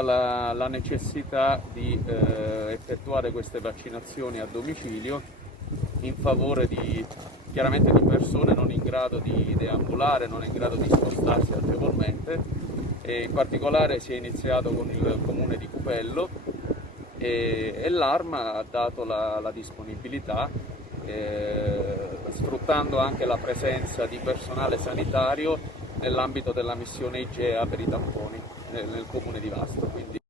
la necessità di effettuare queste vaccinazioni a domicilio in favore chiaramente di persone non in grado di deambulare, non in grado di spostarsi agevolmente, e in particolare si è iniziato con il comune di Cupello e l'ARMA ha dato la disponibilità, sfruttando anche la presenza di personale sanitario nell'ambito della missione IGEA per i tamponi nel comune di Vasto. Quindi